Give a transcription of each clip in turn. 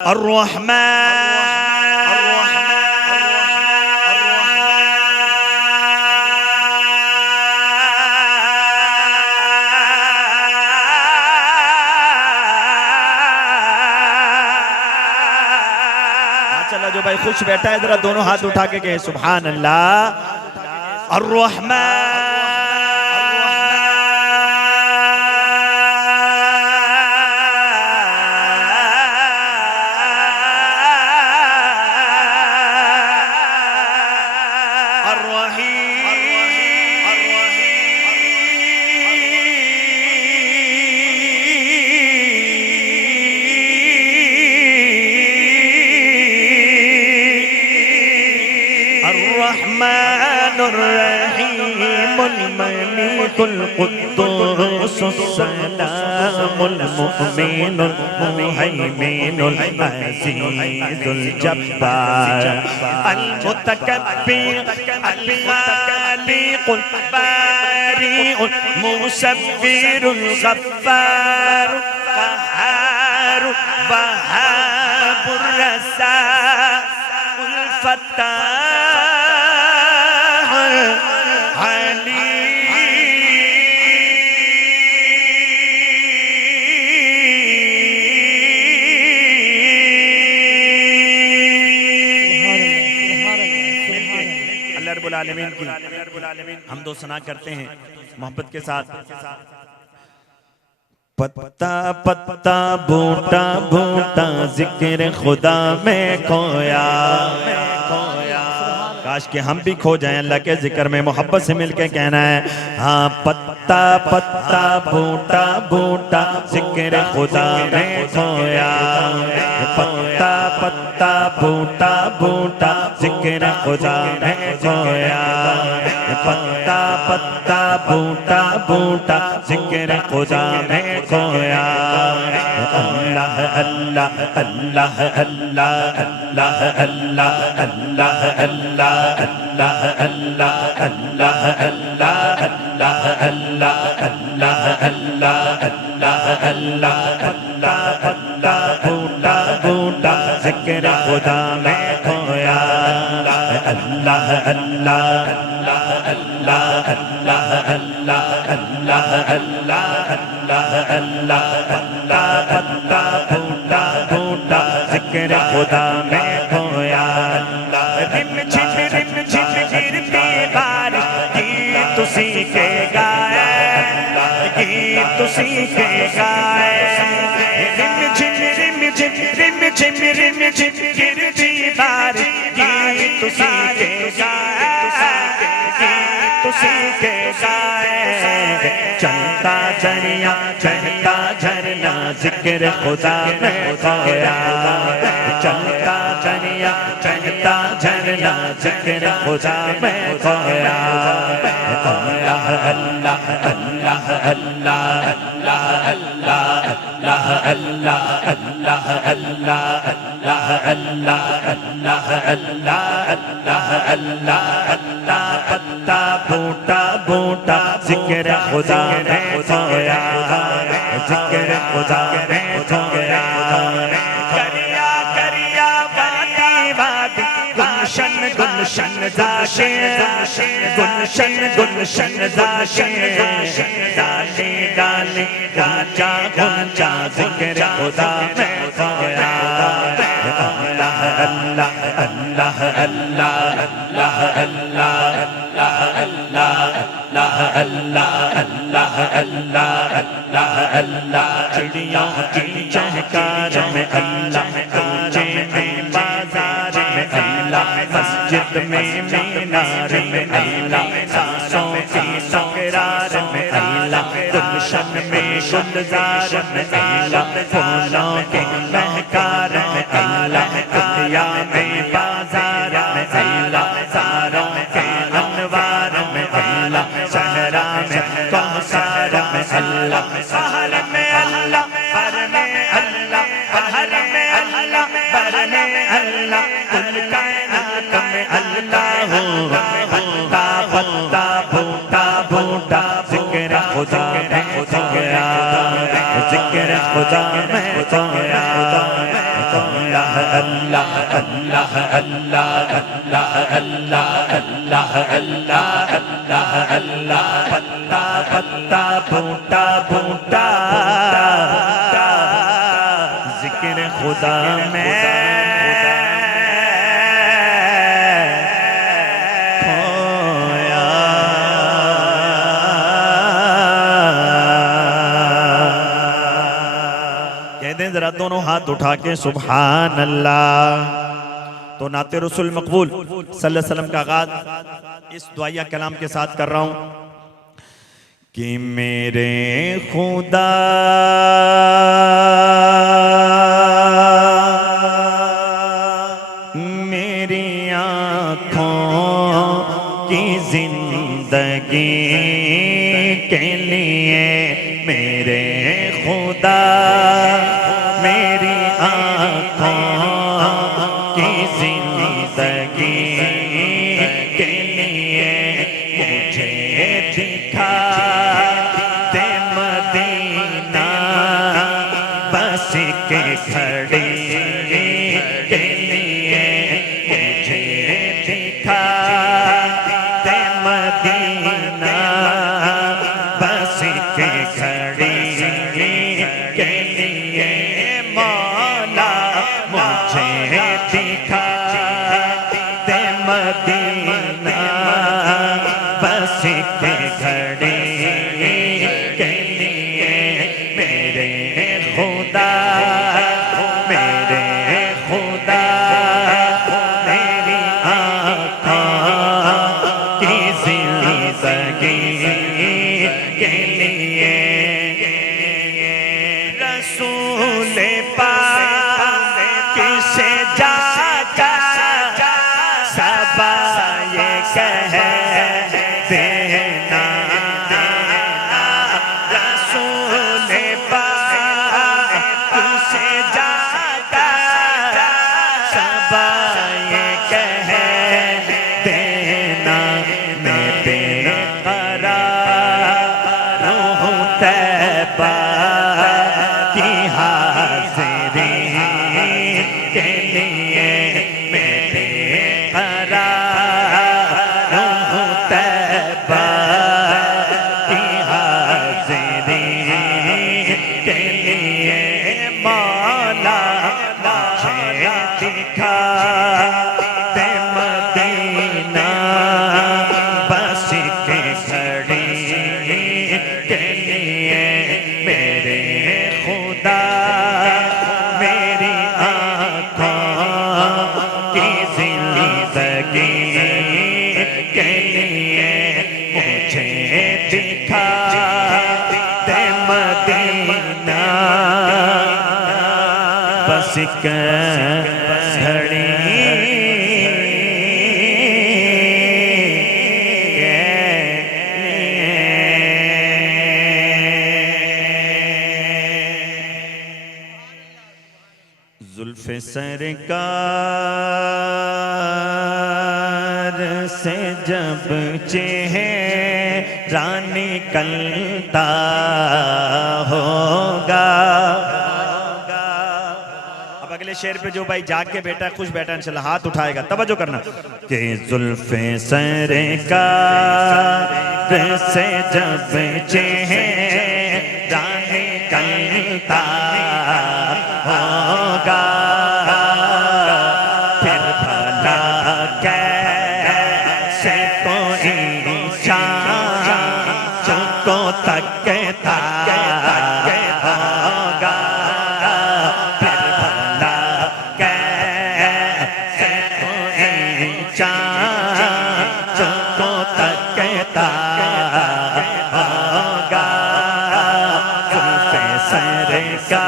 چلا جو بھائی خوش بیٹھا ہے ذرا دونوں ہاتھ اٹھا کے کہے سبحان اللہ الرحمن الرحمن الرحيم الملك القدوس السلام المؤمن المهيمن العزيز الجبار المتكبر الخالق البارئ المصور الغفار القهار وهاب الرزاق الفتاح اللہ رب العالمین کی حمد و ثنا کرتے ہیں محبت کے ساتھ پتا پتا بوٹا بوٹا ذکر خدا میں کھویا کاش کہ ہم بھی کھو جائیں اللہ کے ذکر میں محبت سے مل کے کہنا ہے ہاں پتا پتا بوٹا بوٹا ذکر خدا میں کھویا پتا پتا بوٹا بوٹا ذکر خدا میں کھویا پتا پتا بوٹا بوٹا ذکر خدا میں کھویا اللہ اللہ اللہ اللہ اللہ اللہ اللہ اللہ اللہ اللہ اللہ اللہ اللہ اللہ اللہ اللہ اللہ اللہ اللہ بوٹا بوٹا ذکر خدا میں کھویا اللہ اللہ اللہ اللہ اللہ اللہ اللہ اللہ اللہ اللہ اللہ بوٹا بوٹا ذکر خدا میں کھویا رم جھم گرتی بارش گیت اسی کے گائے گیت اسی کے گائے رم جھم گرتی بارش گیت اسی کے گائے گیت اسی کے گائے چلتا دریا چلتا جھرنا ذکر خدا میں کھویا چلتا دریا چلتا جھرنا ذکر خدا میں کھویا اللہ اللہ اللہ اللہ اللہ اللہ اللہ اللہ اللہ اللہ اللہ اللہ اللہ اللہ اللہ اللہ پتا بوٹا بوٹا ذکر خدا میں کھویا ذکر خدا میں کھویا کریا کریا وادی وادی گلشن گلشن زاشے گلشن گلشن زاشے ڈالے ڈالے گونچا گونچا ذکر خدا میں کھویا اللہ اللہ اللہ اللہ اللہ اللہ اللہ اللہ اللہ اللہ اللہ اللہ چڑیوں کی چہکار میں اللہ کوچے میں بازار میں اللہ مسجد میں مینار میں اللہ سانسوں کی تکرار میں اللہ گلشن میں گلزار میں اللہ پھولوں کے مہکار میں اللہ دنیا میں بازار میں اللہ ساروں کے انوار میں اللہ صحرا میں کوثر میں اللہ سہل میں اللہ بر میں اللہ بہر میں اللہ بر میں اللہ کل کائنات میں اللہ پتا پتا بوٹا بوٹا ذکر خدا میں کھویا اللہ اللہ اللہ اللہ اللہ اللہ اللہ اللہ اللہ پتا پتا بوٹا بوٹا ذکر خدا میں ذرا دونوں ہاتھ اٹھا کے سبحان اللہ. تو نعت رسول مقبول صلی اللہ علیہ وسلم کا آغاز اس دعائیہ کلام کے ساتھ کر رہا ہوں کہ میرے خدا میری آنکھوں کی زندگی کے لیے میرے خدا میری آنکھوں کی زندگی کے لیے مجھے دکھا دے مدینہ بس کے کھڑی کے لیے مجھے دکھا دے مدینہ بس کے کھڑی کے لیے مولا مجھے دکھا دے مدینہ بس کے گھڑی کے لیے میرے خدا میرے خدا میری آنکھوں کی زندگی کے لیے رسول پاک کسے جا کر سبا یہ کہہ دینا رسول پاک کسے جا کر سبا یہ کہہ دینا میں بے قرار ہوں طیبہ کی حاضری کے لیے میں بے قرار ہوں طیبہ کی حاضری کے لیے مولا مجھے دکھا دے مدینہ بس کے گھڑی کے لیے میرے خدا میری آنکھوں کی زندگی کے لیے مجھے دکھا دے مدینہ بس کے گھڑی زلف سرکار سے جب چہرہ نکلتا ہوگا. اب اگلے شعر پہ جو بھائی جاگ کے بیٹا ہے خوش بیٹا ہے انشاءاللہ ہاتھ اٹھائے گا توجہ کرنا کہ زلف سرکار سے جب چہرہ نکلتا ہوگا پھر بھلا کیسے کوئی شان کو تکتا ہوگا پھر بھلا کیسے کوئی شان کو تکتا ہوگا زلف سرکار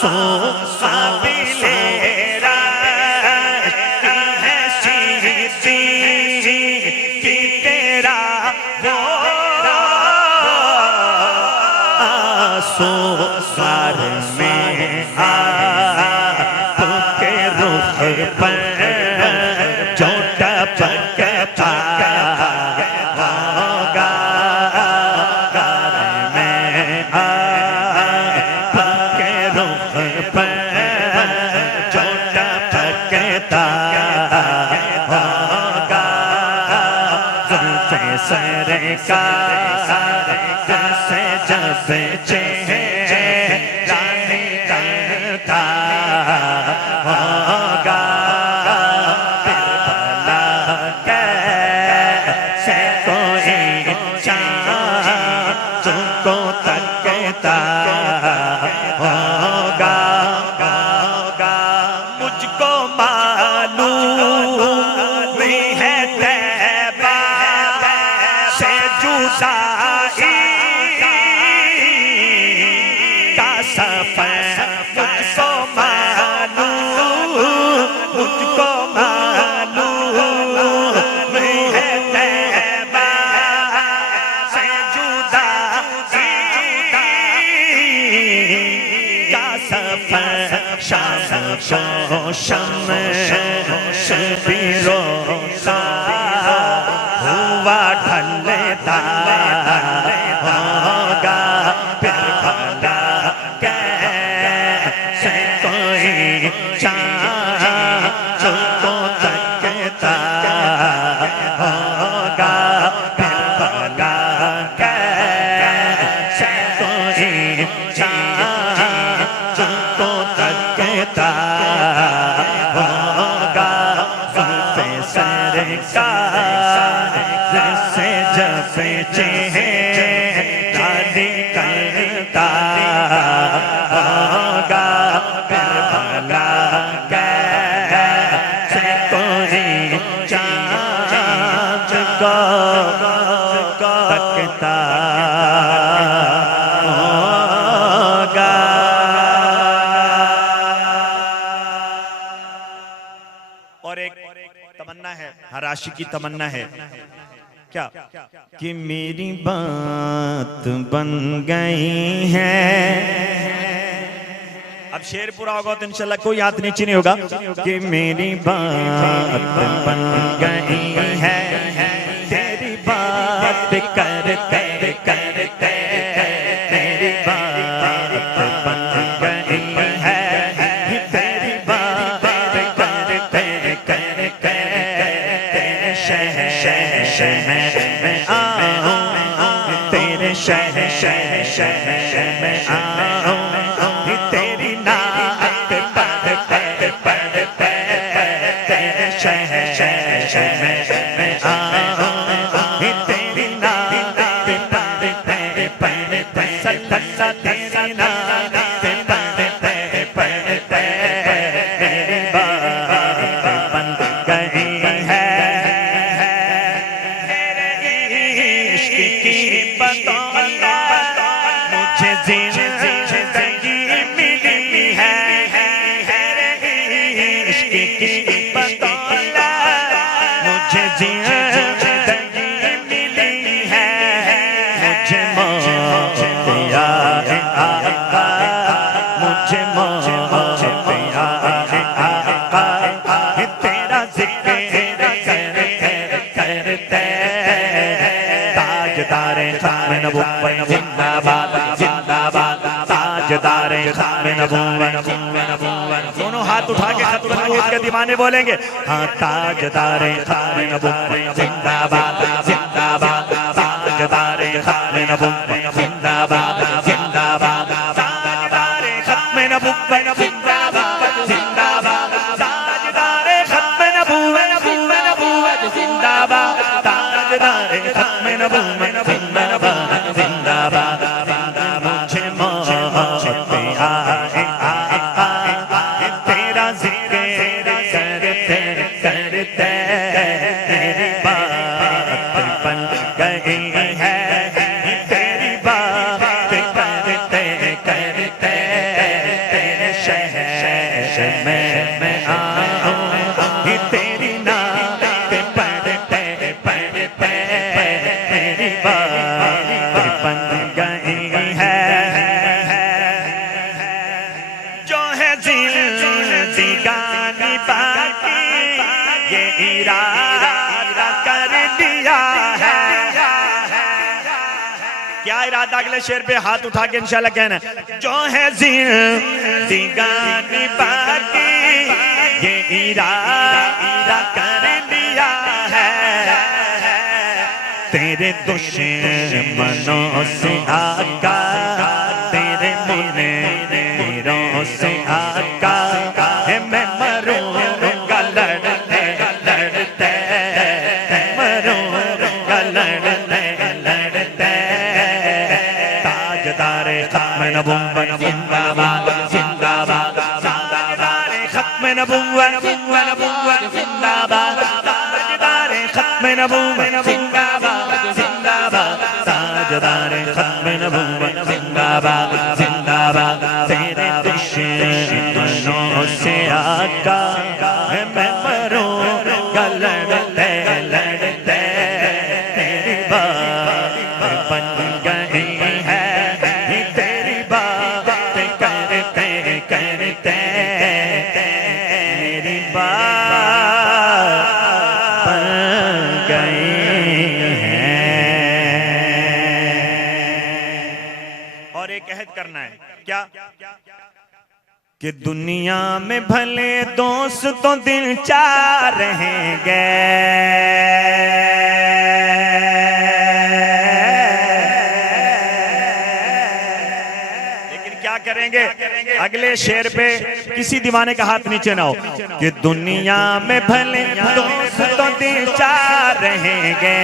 آنسو قابل رشک ہے صدیق کی تیرا وہ آنسو سار میں آپ کے رخ پر جو ٹپکتا ہوگا میں آپ کے رخ پر جو ٹپکتا ہوگا زلف سرکار سے جب چہرہ نکلتا ہوگا پھر بھلا کیسے کوئی چاند کو تکتا ہوگا مجھ کو معلوم ہے طیبہ سے جدائی کا سفر مجھ کو معلوم ہے طیبہ سے جدائی کا سفر شام کو شمس بھی روشن ہوا ڈھلتا ہوگا پھر بھلا کیسے کوئی چاند کو تکتا ہوگا پھر بھلا کیسے کوئی چاند کو تکتا ہوگا زلف سرکار سے جب چہرہ نکلتا ہوگا پھر بھلا کیسے کوئی چاند کو تکتا ہوگا اور ایک تمنا ہے ہر عاشق کی تمنا ہے کیا کہ میری بات بن گئی ہے اب شعر پورا ہوگا تو انشاءاللہ کوئی ہاتھ نیچے نہیں ہوگا کہ میری بات بن گئی ہے تیری بات کرتے کرتے میری بات بن گئی ہے تیری بات کرتے کرتے تیرے شہر میں آؤں تیرے شہر میں آؤں تیری نعت پڑھتے پڑھتے تیرے شہر میں آؤں تیری نعت پڑھتے پڑھتے سلسلہ تیری نعت پڑھتے پڑھتے میری بات بن گئی ہے مجھے زندگی ملی ہے عشق کی بدولت مجھے زندگی ملی ہے مجھے موت یاد آقا مجھے موت یاد آقا تیرا ذکر کرتے کرتے تاجدار ختم نبوت زندہ باد زندہ باد تاجدار ختم نبوت دونوں ہاتھ اٹھا کے ختم نبوت کے دیوانے بولیں گے ہاں تاجدار ختم نبوت زندہ باد زندہ باد تاجدار ختم نبوت زندہ باد زندہ باد تاجدار ختم نبوت زندہ باد زندہ باد تاجدار ختم نبوت زندہ باد تاجدار ختم نبوت زندہ باد زندہ باد مجھے موت آئے آقا تیرا ذکر کرتے کرتے میری بات بن گئی ہے تیری بات کرتے کرتے تیرے کیا ارادہ اگلے شعر پہ ہاتھ اٹھا کے انشاءاللہ کہنا ہے جو ہے زندگانی باقی یہ ارادہ کر لیا ہے تیرے دشمنوں سے آقا تیرے منیروں سے آقا ہے میں مروں گا لڑتے لڑتے مروں گا لڑتے لڑتے تاجدار ختم نبوت زندہ باد زندہ باد تاجدار ختم نبوت زندہ باد تاجدار ختم نبوت زندہ باد زندہ باد تاجدار ختم نبوت زندہ باد زندہ باد تیرے دشمنوں سے آقا میں مروں گا لڑتے لڑتے تیری بات بن گئی ہے تیری بات کرتے کرتے میری بات بن گئی ہے اور ایک عہد کرنا ہے کیا کہ دنیا میں بھلے دوست تو دل چار رہیں گے لیکن کیا کریں گے اگلے شعر پہ کسی دیوانے کا ہاتھ نیچے نہ ہو کہ دنیا میں بھلے دوست تو دل چار رہیں گے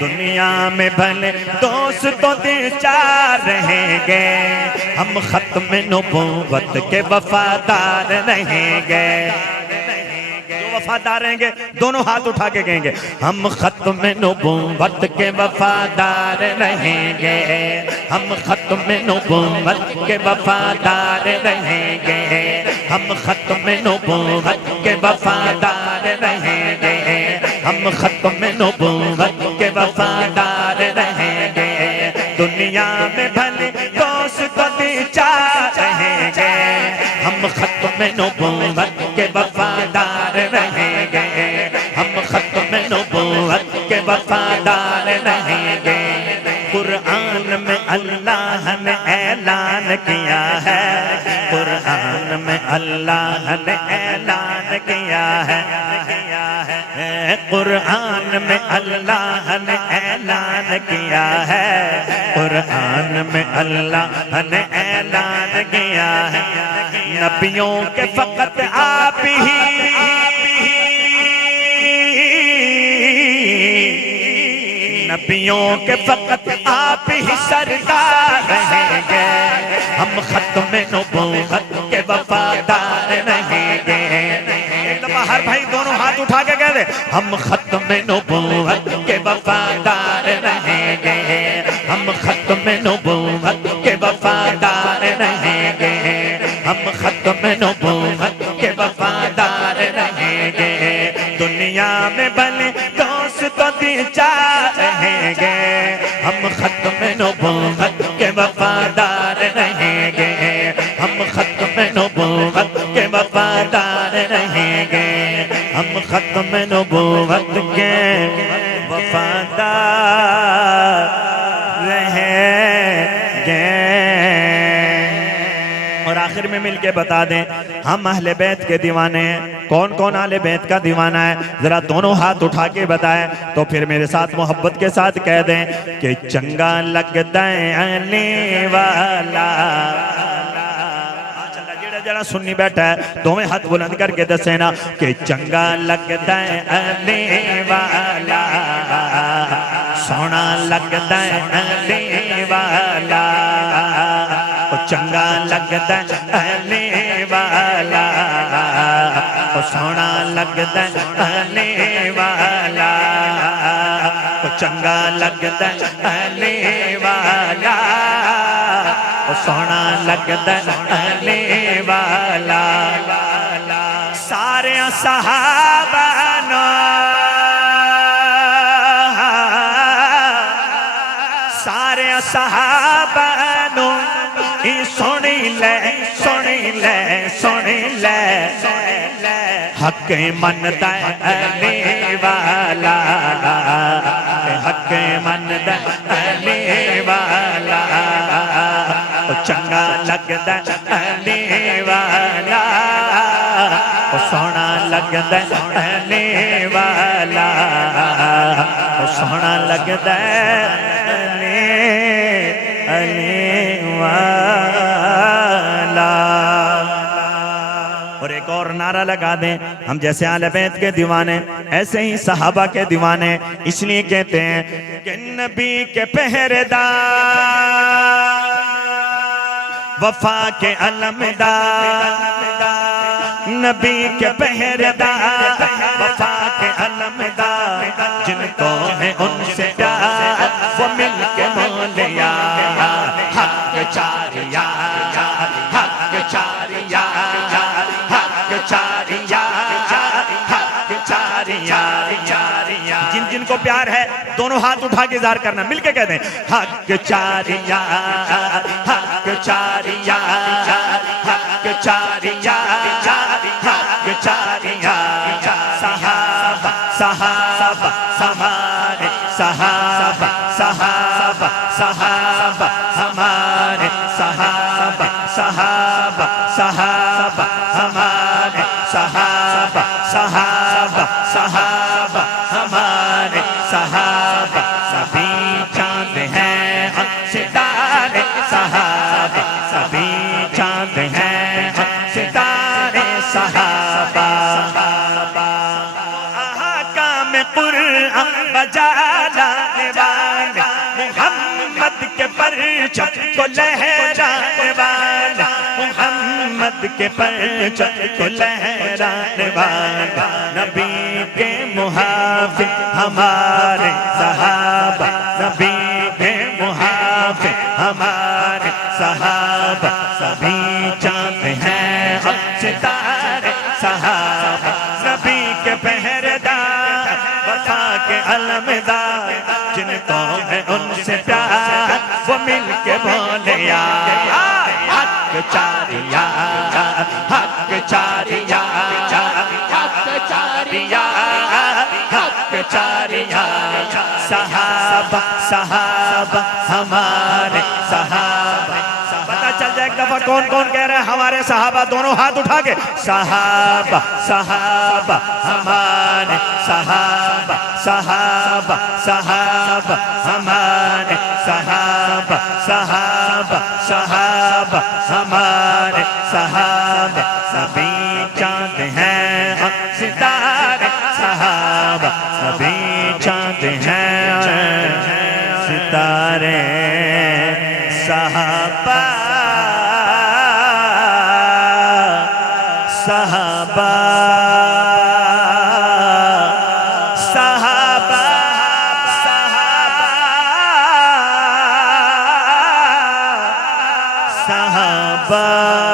دنیا میں بھلے دوست تو دل چار رہیں گے ہم ختم نبوت کے وفادار رہیں گے جو وفادار رہیں گے دونوں ہاتھ اٹھا کے کہیں گے ہم ختم نبوت کے وفادار رہیں گے ہم ختم نبوت کے وفادار رہیں گے ہم ختم نبوت کے وفادار رہیں گے ہم ختم نبوت کے وفادار رہیں گے دنیا میں بھلے دوست تو دل چار رہیں گے ہم ختم نبوت کے وفادار رہیں گے ہم ختم نبوت کے وفادار رہیں گے قرآن میں اللہ نے اعلان کیا ہے قرآن میں اللہ نے اعلان کیا ہے قرآن میں اللہ نے اعلان کیا ہے قرآن میں اللہ نے اعلان کیا ہے نبیوں کے فقط آپ ہی نبیوں کے فقط آپ ہی سردار رہیں گے ہم ختم نبوت کے وفادار رہیں گے ایک دفعہ ہر بھائی دونوں ہاتھ اٹھا کے کہہ دے ہم ختم نبوت کے وفادار رہیں گے ہم ختم نبوت کے وفادار رہیں گے ہم ختم نبوت کے وفادار رہیں گے دنیا میں بھلے دوست تو دل چار رہیں گے ہم ختم نبوت کے وفادار رہیں گے ہم ختم نبوت کے وفادار رہیں گے ہم ختم نبوت کے وفادار رہیں گے اور آخر میں مل کے بتا دیں ہم اہل بیت کے دیوانے ہیں کون کون اہل بیت کا دیوانہ ہے ذرا دونوں ہاتھ اٹھا کے بتائیں تو پھر میرے ساتھ محبت کے ساتھ کہہ دیں کہ چنگا لگتا ہے علی والا جڑا سنی بیٹھا ہے دونوں ہاتھ بلند کر کے دسے نا کہ چنگا لگتا ہے علی والا سونا لگتا ہے علی والا چنگا لگتا ہے علی والا سونا لگتا ہے علی والا چنگا لگتا ہے علی والا سونا لگتا ہے علی والا سارے صحابہ سارے صحابہ سونی لے سونی لے سونی لے حق مندا علی والا حق مندا علی والا لگدا علی والا او سونا لگدا علی والا او سونا لگدا علی والا اور ایک اور نعرہ لگا دیں ہم جیسے اہل بیت کے دیوانے ایسے ہی صحابہ کے دیوانے اس لیے کہتے ہیں کہ نبی کے پہردار وفا کے علمدار نبی کے پہردار وفا کے علمدار جن کو ہے ان سے پیار وہ مل کے مولیا حق چاریا حق چاریا حق چاریا حق چاریا جن جن کو پیار ہے دونوں ہاتھ اٹھا کے اظہار کرنا مل کے کہتے ہیں حق چاریا حق چاریا حق چاریا حق چاریا صحابہ صحابہ ہمارے صحابہ صحابہ صحابہ ہمارے صحابہ صحابہ صحابہ ہمارے صحابہ صحابہ صحابہ ہمارے صحابہ سبھی چاند ہیں ستارے صحابہ سبھی چاند ہیں ستارے صحابہ احکام قرآن بجا لانے والے محمد کے پرچم کو لہرانے والے محمد کے پرچم کو لہرانے والے نبی کے محافظ ہمارے صحابہ نبی کے محافظ ہمارے صحابہ سبھی چاند ہیں ستارے صحابہ نبی کے پہردار وفا کے علمدار جن کو ہے ان سے پیار وہ مل کے بولے یا حق چاریا حق چاریا حق چاریا حق چاریا صحابہ صحابہ ہمارے صحابہ پتہ چل جائے ایک دفعہ کون کون کہہ رہے ہیں ہمارے صحابہ دونوں ہاتھ اٹھا کے صحابہ صحابہ ہمارے صحابہ صحابہ صحابہ ہمارے صحابہ صحابہ صحابہ ہمارے صحابہ سبھی چاند ہیں ستارے صحابہ سبھی چاند ہیں ستارے صحابہ صحابہ صحابہ صحابہ